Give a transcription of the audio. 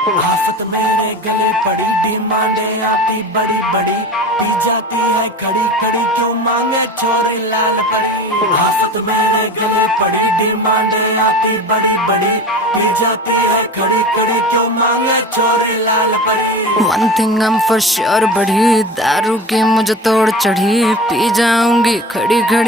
आफत मेरे गले पड़ी, डिमांडे आती बड़ी बड़ी, पी जाती है खड़ी खड़ी, क्यों मांगे छोरे लाल परी। आफत मेरे गले पड़ी, डिमांडे आती बड़ी बड़ी, पी जाती है खड़ी खड़ी, क्यों मांगे छोरे लाल परी। One thing I'm for sure, बढ़ी दारू की मुझे तोड़ चढ़ी, पी जाऊंगी खड़ी खड़ी।